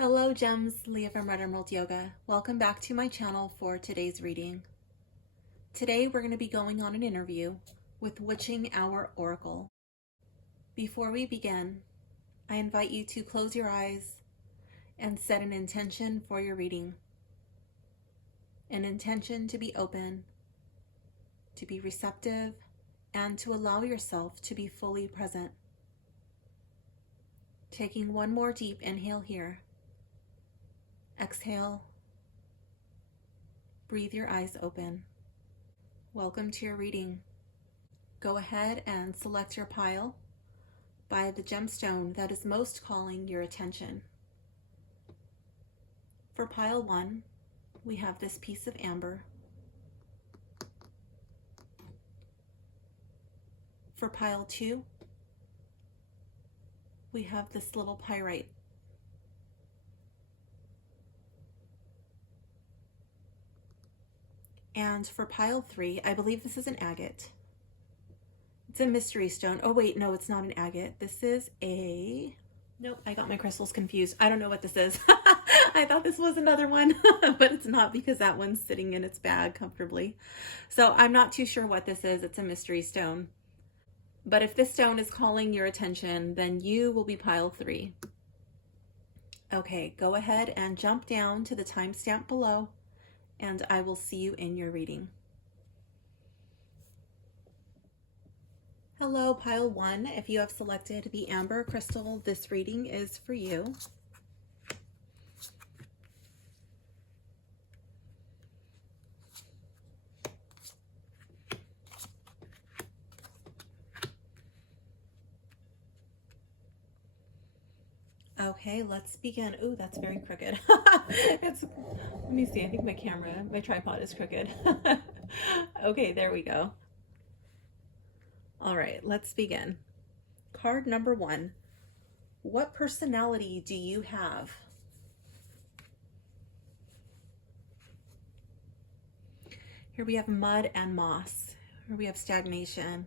Hello Gems, Leah from Red Emerald Yoga. Welcome back to my channel for today's reading. Today we're going to be going on an interview with Witching Hour Oracle. Before we begin, I invite you to close your eyes and set an intention for your reading. An intention to be open, to be receptive, and to allow yourself to be fully present. Taking one more deep inhale here. Exhale. Breathe your eyes open. Welcome to your reading. Go ahead and select your pile by the gemstone that is most calling your attention. For pile 1, we have this piece of amber. For pile 2, we have this little pyrite. And for pile 3, I believe this is an agate. It's a mystery stone. Oh wait, no, it's not an agate. This is a... Nope, I got my crystals confused. I don't know what this is. I thought this was another one, but it's not because that one's sitting in its bag comfortably. So I'm not too sure what this is. It's a mystery stone. But if this stone is calling your attention, then you will be pile 3. Okay, go ahead and jump down to the timestamp below, and I will see you in your reading. Hello, pile 1. If you have selected the amber crystal, this reading is for you. Okay, let's begin. Ooh, that's very crooked. Let me see. I think my tripod is crooked. Okay, there we go. All right, let's begin. Card number 1. What personality do you have? Here we have mud and moss. Here we have stagnation.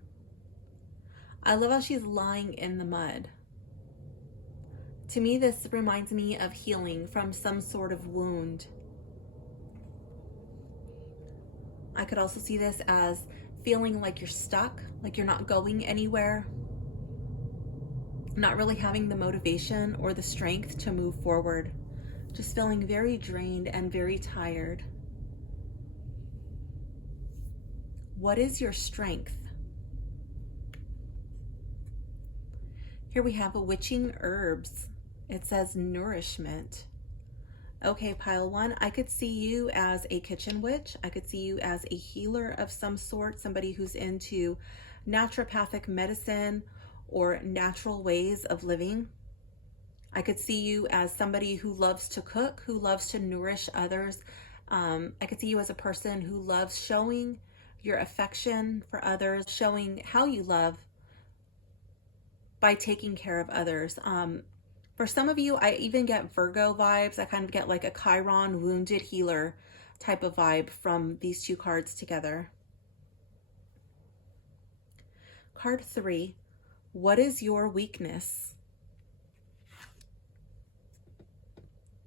I love how she's lying in the mud. To me, this reminds me of healing from some sort of wound. I could also see this as feeling like you're stuck, like you're not going anywhere, not really having the motivation or the strength to move forward, just feeling very drained and very tired. What is your strength? Here we have a witching herbs. It says nourishment. Okay, pile 1, I could see you as a kitchen witch. I could see you as a healer of some sort, somebody who's into naturopathic medicine or natural ways of living. I could see you as somebody who loves to cook, who loves to nourish others. I could see you as a person who loves showing your affection for others, showing how you love by taking care of others. For some of you, I even get Virgo vibes. I kind of get like a Chiron wounded healer type of vibe from these two cards together. Card 3, what is your weakness?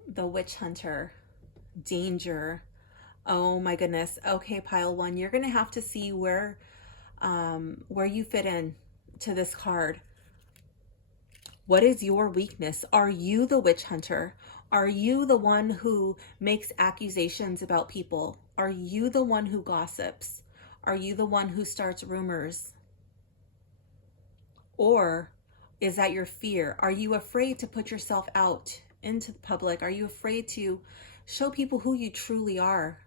The Witch Hunter, danger. Oh my goodness. Okay, pile 1, you're gonna have to see where you fit in to this card. What is your weakness? Are you the witch hunter? Are you the one who makes accusations about people? Are you the one who gossips? Are you the one who starts rumors? Or is that your fear? Are you afraid to put yourself out into the public? Are you afraid to show people who you truly are?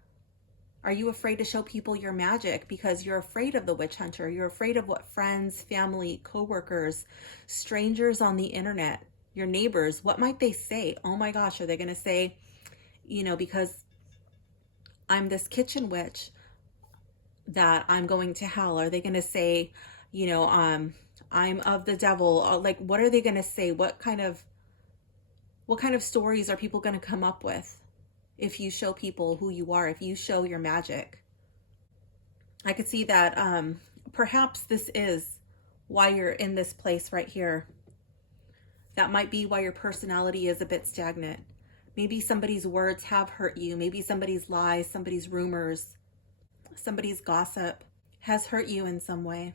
Are you afraid to show people your magic because you're afraid of the witch hunter? You're afraid of what friends, family, coworkers, strangers on the internet, your neighbors, what might they say? Oh my gosh, are they going to say, because I'm this kitchen witch that I'm going to hell? Are they going to say, I'm of the devil? Like, what are they going to say? What kind of stories are people going to come up with? If you show people who you are, if you show your magic. I could see that perhaps this is why you're in this place right here. That might be why your personality is a bit stagnant. Maybe somebody's words have hurt you. Maybe somebody's lies, somebody's rumors, somebody's gossip has hurt you in some way.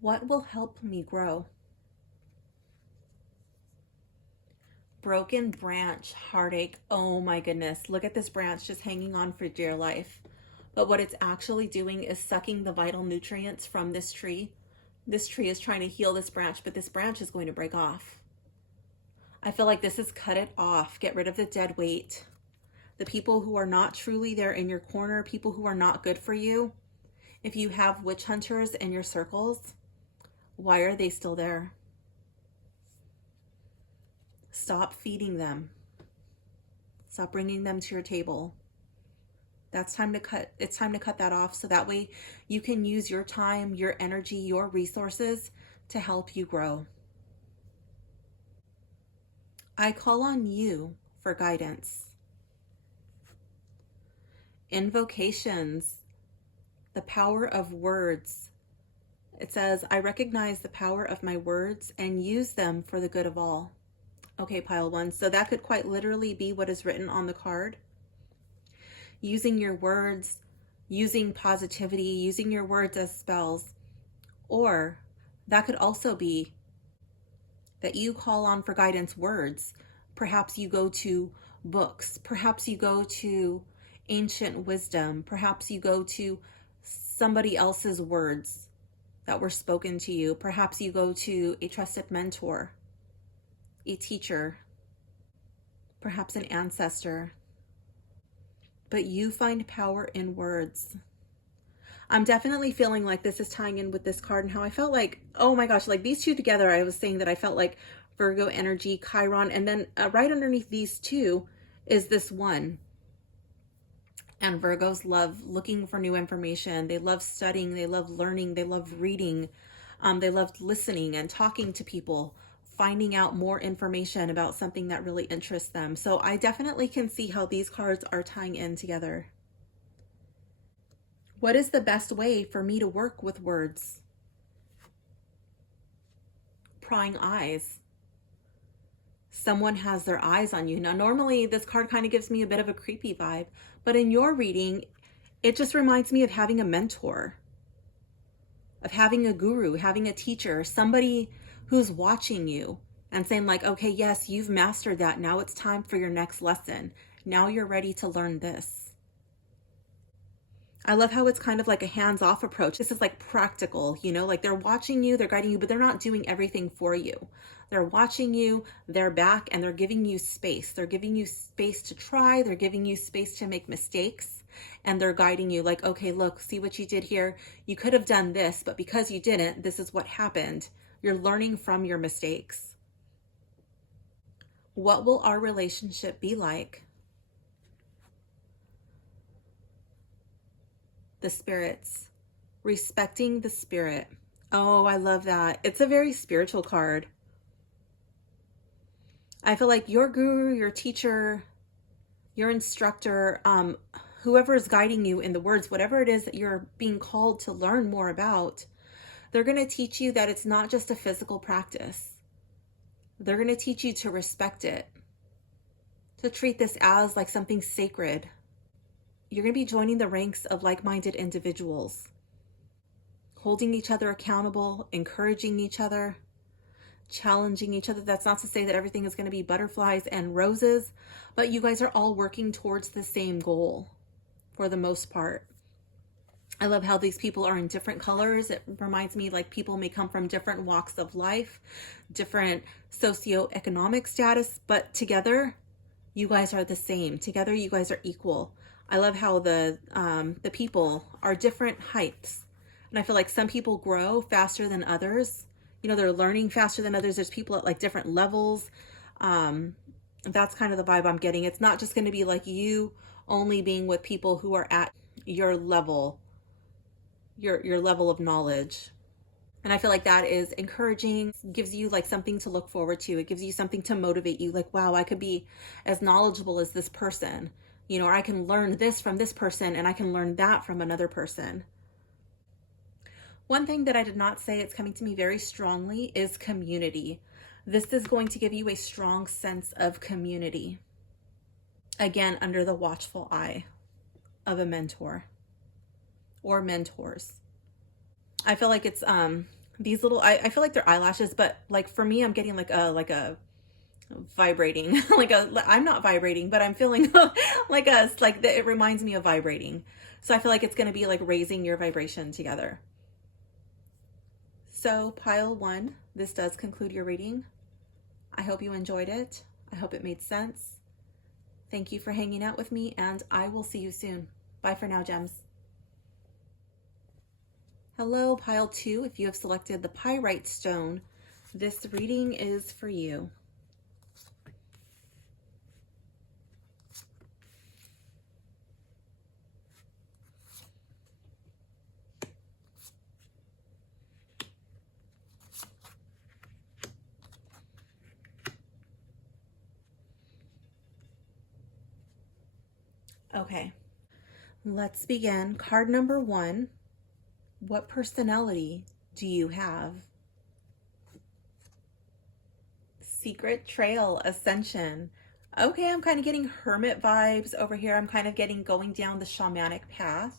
What will help me grow? Broken branch, heartache. Oh my goodness. Look at this branch just hanging on for dear life. But what it's actually doing is sucking the vital nutrients from this tree. This tree is trying to heal this branch, but this branch is going to break off. I feel like this is cut it off. Get rid of the dead weight. The people who are not truly there in your corner, people who are not good for you. If you have witch hunters in your circles, why are they still there? Stop feeding them. Stop bringing them to your table. That's time to cut. It's time to cut that off so that way you can use your time, your energy, your resources to help you grow. I call on you for guidance. Invocations, the power of words. It says, I recognize the power of my words and use them for the good of all. Okay, pile one. So that could quite literally be what is written on the card. Using your words, using positivity, using your words as spells. Or that could also be that you call on for guidance words. Perhaps you go to books. Perhaps you go to ancient wisdom. Perhaps you go to somebody else's words that were spoken to you. Perhaps you go to a trusted mentor, a teacher, perhaps an ancestor. But you find power in words. I'm definitely feeling like this is tying in with this card and how I felt like, oh my gosh, like these two together, I was saying that I felt like Virgo energy, Chiron, and then right underneath these two is this one. And Virgos love looking for new information. They love studying. They love learning. They love reading. They love listening and talking to people, finding out more information about something that really interests them. So I definitely can see how these cards are tying in together. What is the best way for me to work with words? Prying eyes. Someone has their eyes on you. Now, normally this card kind of gives me a bit of a creepy vibe, but in your reading, it just reminds me of having a mentor, of having a guru, having a teacher, somebody who's watching you and saying like, okay, yes, you've mastered that. Now it's time for your next lesson. Now you're ready to learn this. I love how it's kind of like a hands-off approach. This is like practical, you know, like they're watching you, they're guiding you, but they're not doing everything for you. They're watching you, they're back, and they're giving you space. They're giving you space to try. They're giving you space to make mistakes, and they're guiding you like, okay, look, see what you did here. You could have done this, but because you didn't, this is what happened. You're learning from your mistakes. What will our relationship be like? The spirits, respecting the spirit. Oh, I love that. It's a very spiritual card. I feel like your guru, your teacher, your instructor, whoever is guiding you in the words, whatever it is that you're being called to learn more about, they're going to teach you that it's not just a physical practice. They're going to teach you to respect it, to treat this as like something sacred. You're going to be joining the ranks of like-minded individuals, holding each other accountable, encouraging each other, challenging each other. That's not to say that everything is going to be butterflies and roses, but you guys are all working towards the same goal for the most part. I love how these people are in different colors. It reminds me like people may come from different walks of life, different socioeconomic status, but together you guys are the same. Together you guys are equal. I love how the people are different heights. And I feel like some people grow faster than others. You know, they're learning faster than others. There's people at like different levels. That's kind of the vibe I'm getting. It's not just going to be like you only being with people who are at your level, your level of knowledge. And I feel like that is encouraging, gives you like something to look forward to. It gives you something to motivate you. Like, wow, I could be as knowledgeable as this person. You know, or I can learn this from this person and I can learn that from another person. One thing that I did not say, it's coming to me very strongly, is community. This is going to give you a strong sense of community. Again, under the watchful eye of a mentor or mentors. I feel like it's these little I feel like they're eyelashes, but like for me I'm getting like a vibrating I'm not vibrating, but I'm feeling it reminds me of vibrating. So I feel like it's going to be like raising your vibration together. So pile 1, this does conclude your reading. I hope you enjoyed it. I hope it made sense. Thank you for hanging out with me, and I will see you soon. Bye for now, gems. Hello, pile 2. If you have selected the pyrite stone, this reading is for you. Okay, let's begin. Card number 1. What personality do you have? Secret Trail Ascension. Okay, I'm kind of getting hermit vibes over here. I'm kind of getting going down the shamanic path.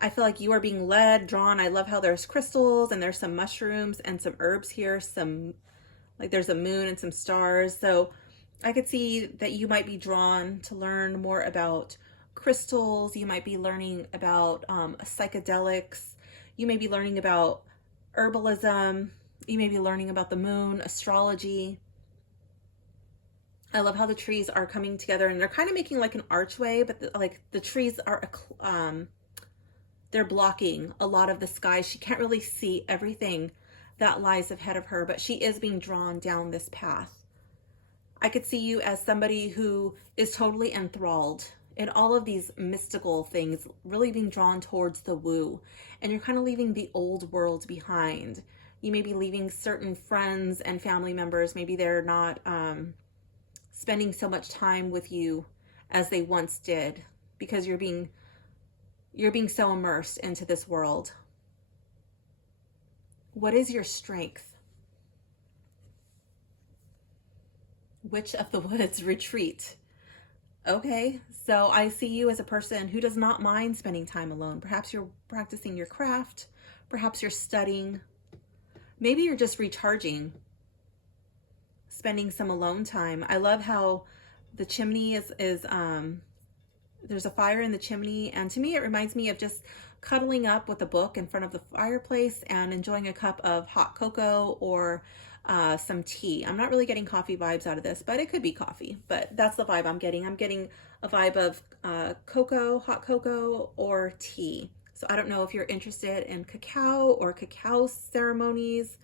I feel like you are being led, drawn. I love how there's crystals and there's some mushrooms and some herbs here. Like there's a moon and some stars. So I could see that you might be drawn to learn more about crystals. You might be learning about psychedelics. You may be learning about herbalism. You may be learning about the moon, astrology. I love how the trees are coming together and they're kind of making like an archway, but the trees are, they're blocking a lot of the sky. She can't really see everything that lies ahead of her, but she is being drawn down this path. I could see you as somebody who is totally enthralled in all of these mystical things, really being drawn towards the woo. And you're kind of leaving the old world behind. You may be leaving certain friends and family members. Maybe they're not spending so much time with you as they once did because you're being so immersed into this world. What is your strength? Witch of the Woods, retreat. Okay, so I see you as a person who does not mind spending time alone. Perhaps you're practicing your craft. Perhaps you're studying. Maybe you're just recharging, spending some alone time. I love how the chimney is there's a fire in the chimney, and to me it reminds me of just cuddling up with a book in front of the fireplace and enjoying a cup of hot cocoa or some tea. I'm not really getting coffee vibes out of this, but it could be coffee, but that's the vibe I'm getting. I'm getting a vibe of cocoa, hot cocoa, or tea. So I don't know if you're interested in cacao or cacao ceremonies,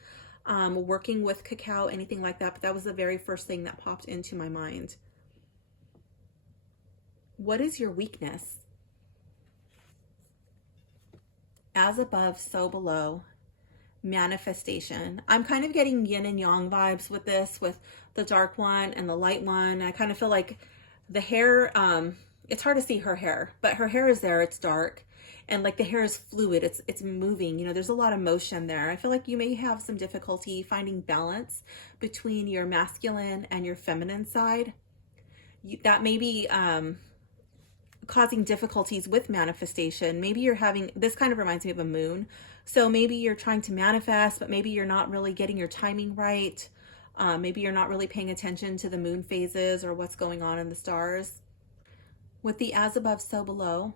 working with cacao, anything like that, but that was the very first thing that popped into my mind. What is your weakness? As above, so below. Manifestation. I'm kind of getting yin and yang vibes with this, with the dark one and the light one. I kind of feel like the hair, it's hard to see her hair, but her hair is there, it's dark, and like the hair is fluid, it's moving, you know, there's a lot of motion there. I feel like you may have some difficulty finding balance between your masculine and your feminine side. That may be causing difficulties with manifestation. Maybe you're having, this kind of reminds me of a moon. So maybe you're trying to manifest, but maybe you're not really getting your timing right. Maybe you're not really paying attention to the moon phases or what's going on in the stars. With the as above, so below,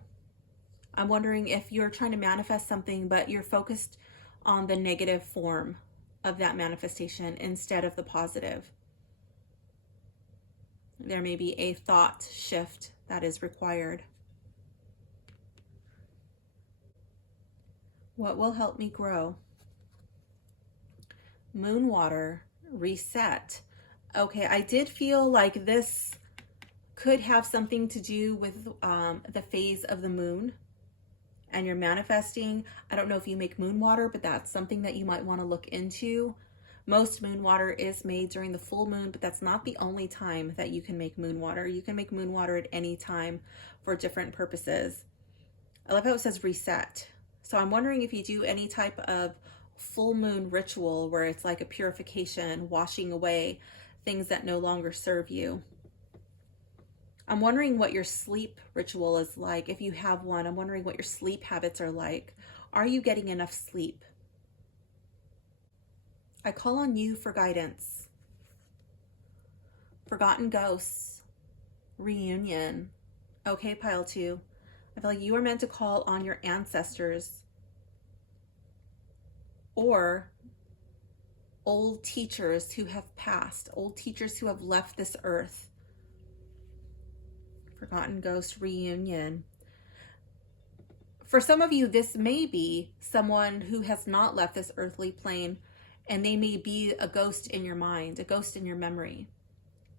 I'm wondering if you're trying to manifest something, but you're focused on the negative form of that manifestation instead of the positive. There may be a thought shift that is required. What will help me grow? Moon water, reset. Okay, I did feel like this could have something to do with the phase of the moon and you're manifesting. I don't know if you make moon water, but that's something that you might want to look into. Most moon water is made during the full moon, but that's not the only time that you can make moon water. You can make moon water at any time for different purposes. I love how it says reset. So I'm wondering if you do any type of full moon ritual where it's like a purification, washing away things that no longer serve you. I'm wondering what your sleep ritual is like. If you have one, I'm wondering what your sleep habits are like. Are you getting enough sleep? I call on you for guidance. Forgotten ghosts, reunion. Okay, pile 2. I feel like you are meant to call on your ancestors or old teachers who have passed, old teachers who have left this earth. Forgotten ghost, reunion. For some of you, this may be someone who has not left this earthly plane, and they may be a ghost in your mind, a ghost in your memory,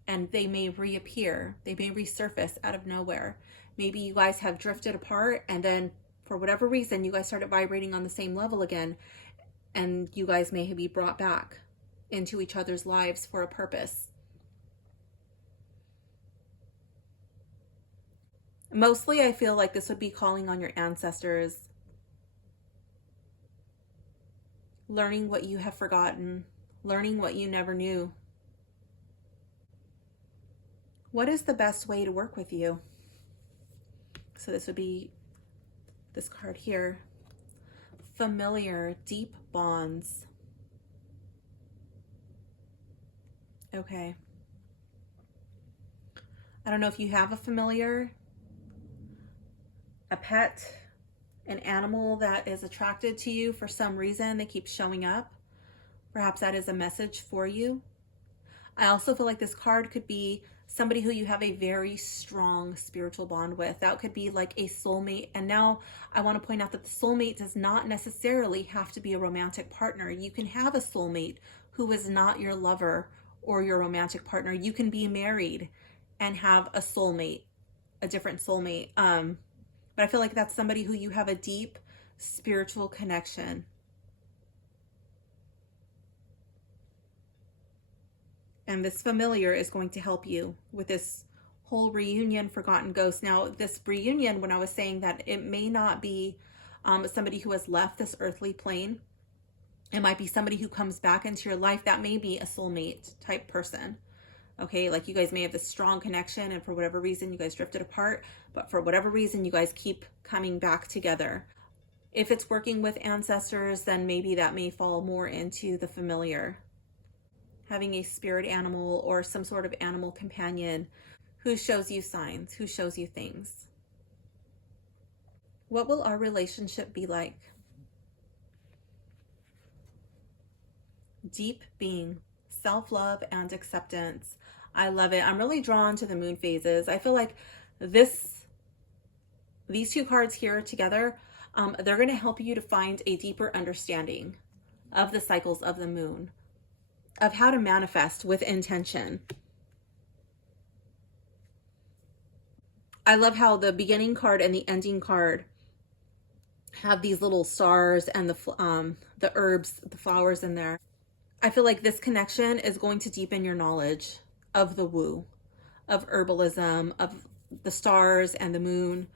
and they may reappear. They may resurface out of nowhere. Maybe you guys have drifted apart, and then for whatever reason, you guys started vibrating on the same level again, and you guys may be brought back into each other's lives for a purpose. Mostly, I feel like this would be calling on your ancestors, learning what you have forgotten, learning what you never knew. What is the best way to work with you? So this would be this card here. Familiar, deep bonds. Okay. I don't know if you have a familiar, a pet, an animal that is attracted to you for some reason. They keep showing up. Perhaps that is a message for you. I also feel like this card could be somebody who you have a very strong spiritual bond with. That could be like a soulmate. And now I want to point out that the soulmate does not necessarily have to be a romantic partner. You can have a soulmate who is not your lover or your romantic partner. You can be married and have a soulmate, a different soulmate. But I feel like that's somebody who you have a deep spiritual connection. And this familiar is going to help you with this whole reunion, forgotten ghost. Now, this reunion, when I was saying that it may not be somebody who has left this earthly plane, it might be somebody who comes back into your life. That may be a soulmate type person. Okay, like you guys may have this strong connection, and for whatever reason, you guys drifted apart, but for whatever reason, you guys keep coming back together. If it's working with ancestors, then maybe that may fall more into the familiar. Having a spirit animal or some sort of animal companion who shows you signs, who shows you things. What will our relationship be like? Deep being, self-love and acceptance. I love it. I'm really drawn to the moon phases. I feel like these 2 cards here together, they're going to help you to find a deeper understanding of the cycles of the moon, of how to manifest with intention. I love how the beginning card and the ending card have these little stars and the herbs, the flowers in there. I feel like this connection is going to deepen your knowledge of the woo, of herbalism, of the stars and the moon.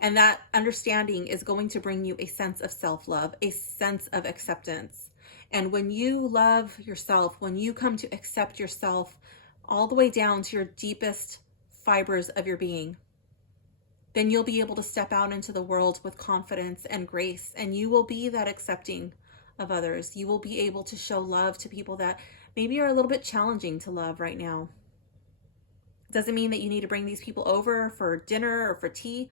And that understanding is going to bring you a sense of self-love, a sense of acceptance. And when you love yourself, when you come to accept yourself all the way down to your deepest fibers of your being, then you'll be able to step out into the world with confidence and grace, and you will be that accepting of others. You will be able to show love to people that maybe are a little bit challenging to love right now. Doesn't mean that you need to bring these people over for dinner or for tea,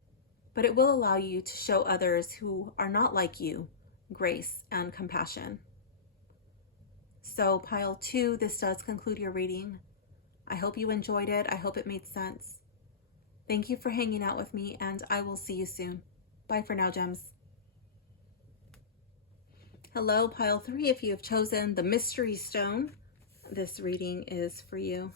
but it will allow you to show others who are not like you grace and compassion. So pile 2, this does conclude your reading. I hope you enjoyed it. I hope it made sense. Thank you for hanging out with me, and I will see you soon. Bye for now, gems. Hello, pile 3. If you have chosen the mystery stone, this reading is for you.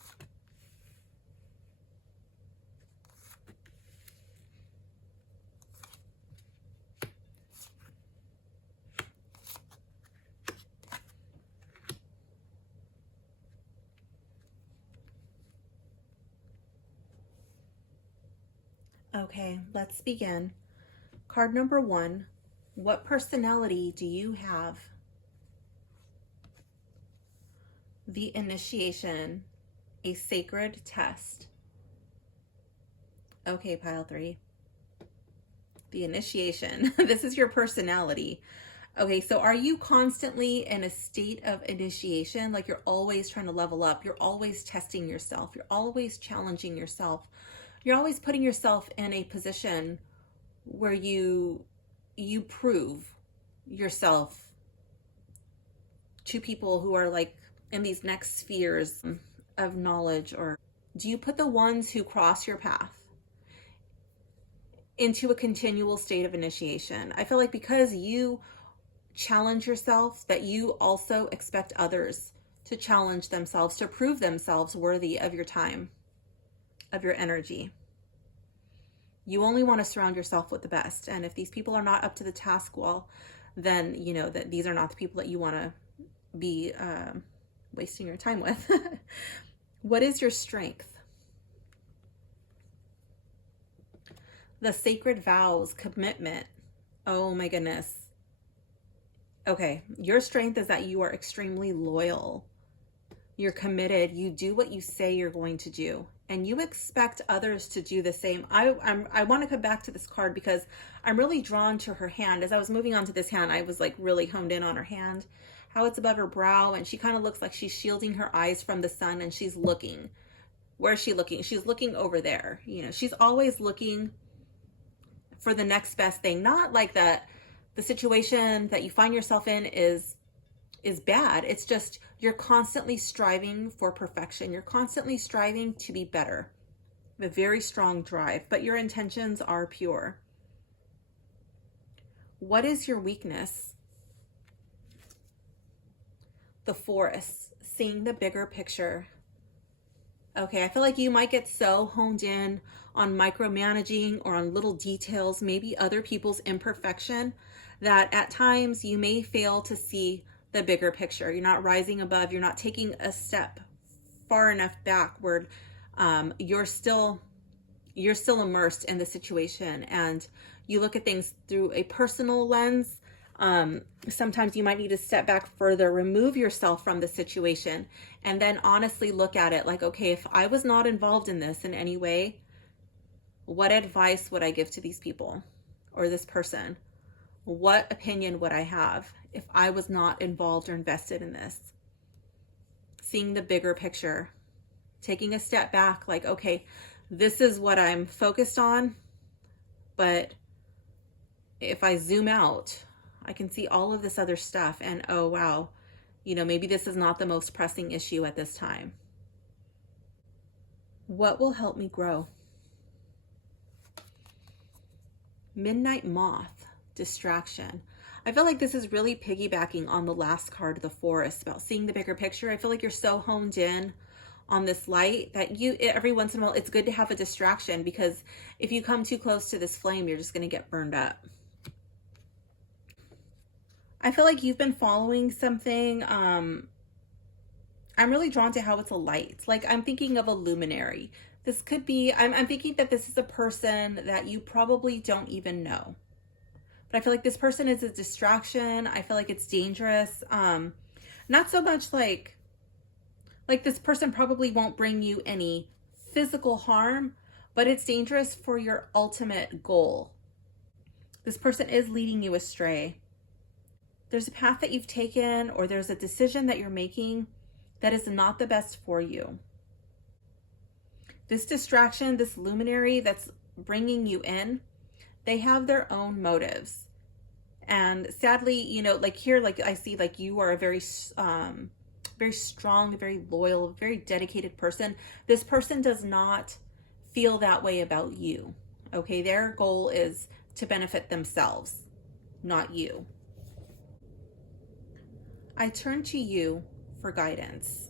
Okay, let's begin. Card number 1, what personality do you have? The initiation, a sacred test. Okay, pile 3. The initiation. This is your personality. Okay, so are you constantly in a state of initiation? Like you're always trying to level up. You're always testing yourself. You're always challenging yourself. You're always putting yourself in a position where you prove yourself to people who are like in these next spheres of knowledge? Or do you put the ones who cross your path into a continual state of initiation? I feel like because you challenge yourself, that you also expect others to challenge themselves, to prove themselves worthy of your time, of your energy. You only want to surround yourself with the best. And if these people are not up to the task, well, then you know that these are not the people that you want to be wasting your time with. What is your strength? The sacred vows, commitment. Oh my goodness. Okay, your strength is that you are extremely loyal. You're committed. You do what you say you're going to do, and you expect others to do the same. I want to come back to this card because I'm really drawn to her hand. As I was moving on to this hand, I was like really honed in on her hand, how it's above her brow, and she kind of looks like she's shielding her eyes from the sun, and she's looking. Where is she looking? She's looking over there. You know, she's always looking for the next best thing. Not like that the situation that you find yourself in is bad. It's just you're constantly striving for perfection. You're constantly striving to be better. A very strong drive, but your intentions are pure. What is your weakness? The forest, seeing the bigger picture. Okay, I feel like you might get so honed in on micromanaging or on little details, maybe other people's imperfection, that at times you may fail to see the bigger picture. You're not rising above. You're not taking a step far enough backward. You're still immersed in the situation, and you look at things through a personal lens. Sometimes you might need to step back further, remove yourself from the situation, and then honestly look at it like, okay, if I was not involved in this in any way, what advice would I give to these people or this person? What opinion would I have if I was not involved or invested in this? Seeing the bigger picture, taking a step back, like, okay, this is what I'm focused on, but if I zoom out, I can see all of this other stuff, and oh wow, you know, maybe this is not the most pressing issue at this time. What will help me grow? Midnight Moth, distraction. I feel like this is really piggybacking on the last card, the forest, about seeing the bigger picture. I feel like you're so honed in on this light that every once in a while, it's good to have a distraction, because if you come too close to this flame, you're just going to get burned up. I feel like you've been following something. I'm really drawn to how it's a light. Like I'm thinking of a luminary. This could be, I'm thinking that this is a person that you probably don't even know. But I feel like this person is a distraction. I feel like it's dangerous. Not so much like this person probably won't bring you any physical harm, but it's dangerous for your ultimate goal. This person is leading you astray. There's a path that you've taken, or there's a decision that you're making that is not the best for you. This distraction, this luminary that's bringing you in, they have their own motives. And sadly, you know, like here, like I see, like you are a very strong, very loyal, very dedicated person. This person does not feel that way about you. Okay, their goal is to benefit themselves, not you. I turn to you for guidance.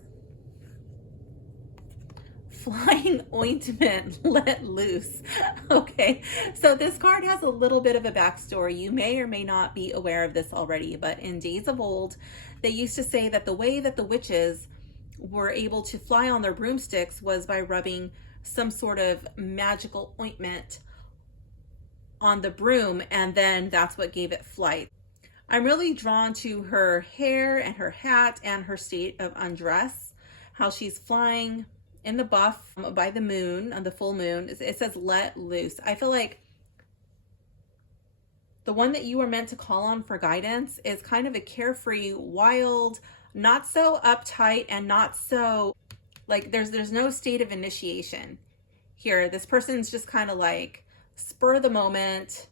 Flying ointment, let loose. Okay, so this card has a little bit of a backstory. You may or may not be aware of this already, but in days of old, they used to say that the way that the witches were able to fly on their broomsticks was by rubbing some sort of magical ointment on the broom, and then that's what gave it flight. I'm really drawn to her hair and her hat and her state of undress. how she's flying in the buff by the moon, on the full moon. It says let loose. I feel like the one that you are meant to call on for guidance is kind of a carefree, wild, not so uptight, and not so like there's no state of initiation here. This person's just kind of like spur of the moment.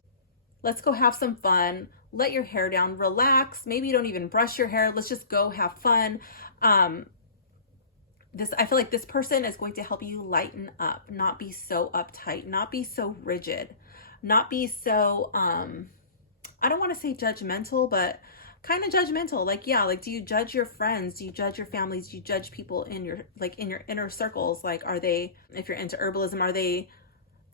Let's go have some fun. Let your hair down, relax. Maybe you don't even brush your hair. Let's just go have fun. I feel like this person is going to help you lighten up, not be so uptight, not be so rigid, not be so I don't want to say judgmental, but kind of judgmental. Like, yeah, like, do you judge your friends? Do you judge your families? Do you judge people in your, like, in your inner circles? Like, are they, if you're into herbalism,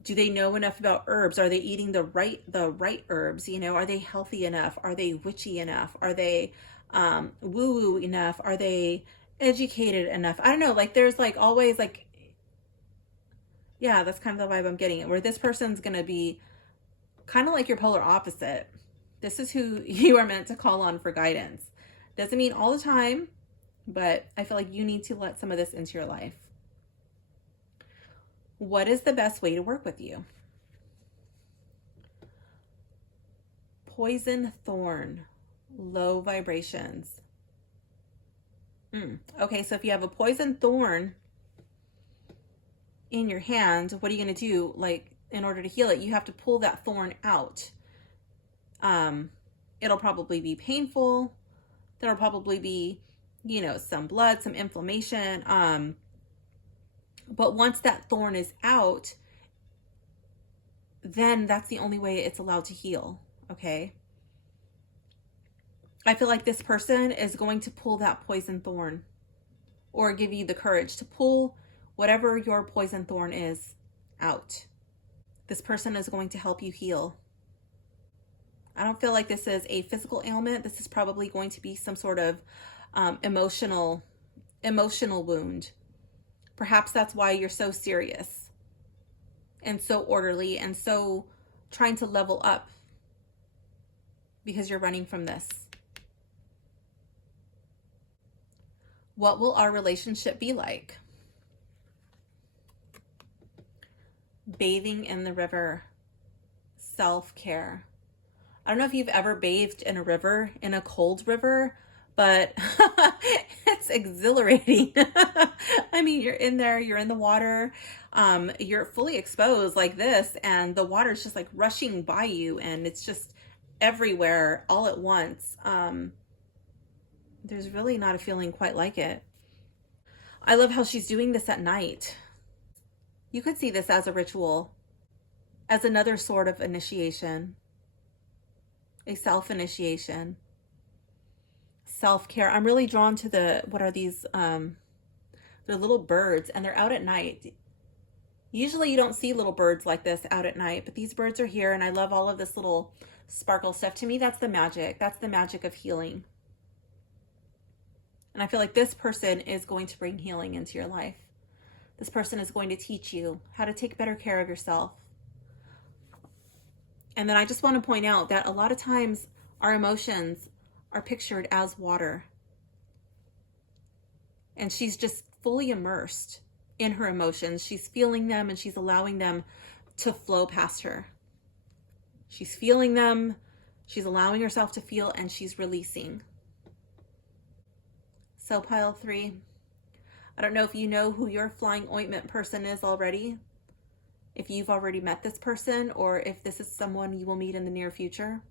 do they know enough about herbs? Are they eating the right herbs? You know, are they healthy enough? Are they witchy enough? Are they woo-woo enough? Are they educated enough? I don't know. Like, there's like always like, yeah, that's kind of the vibe I'm getting, where this person's going to be kind of like your polar opposite. This is who you are meant to call on for guidance. Doesn't mean all the time, but I feel like you need to let some of this into your life. What is the best way to work with you? Poison thorn, low vibrations. Okay, so if you have a poison thorn in your hand, what are you going to do? Like, in order to heal it, you have to pull that thorn out. It'll probably be painful. There'll probably be, you know, some blood, some inflammation. But once that thorn is out, then that's the only way it's allowed to heal. Okay. I feel like this person is going to pull that poison thorn, or give you the courage to pull whatever your poison thorn is out. This person is going to help you heal. I don't feel like this is a physical ailment. This is probably going to be some sort of emotional wound. Perhaps that's why you're so serious and so orderly and so trying to level up, because you're running from this. What will our relationship be like? Bathing in the river, self-care. I don't know if you've ever bathed in a river, in a cold river, but it's exhilarating. I mean, you're in there, you're in the water, you're fully exposed like this, and the water's just like rushing by you, and it's just everywhere all at once. There's really not a feeling quite like it. I love how she's doing this at night. You could see this as a ritual, as another sort of initiation, a self-initiation, self-care. I'm really drawn to what are these? They're little birds, and they're out at night. Usually you don't see little birds like this out at night, but these birds are here, and I love all of this little sparkle stuff. To me, that's the magic. That's the magic of healing. And I feel like this person is going to bring healing into your life. This person is going to teach you how to take better care of yourself. And then I just want to point out that a lot of times our emotions are pictured as water. And she's just fully immersed in her emotions. She's feeling them, and she's allowing them to flow past her. She's feeling them, she's allowing herself to feel, and she's releasing. So pile 3, I don't know if you know who your flying ointment person is already, if you've already met this person, or if this is someone you will meet in the near future.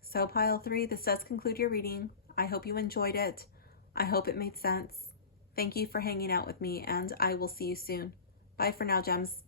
So pile 3, this does conclude your reading. I hope you enjoyed it. I hope it made sense. Thank you for hanging out with me, and I will see you soon. Bye for now, gems.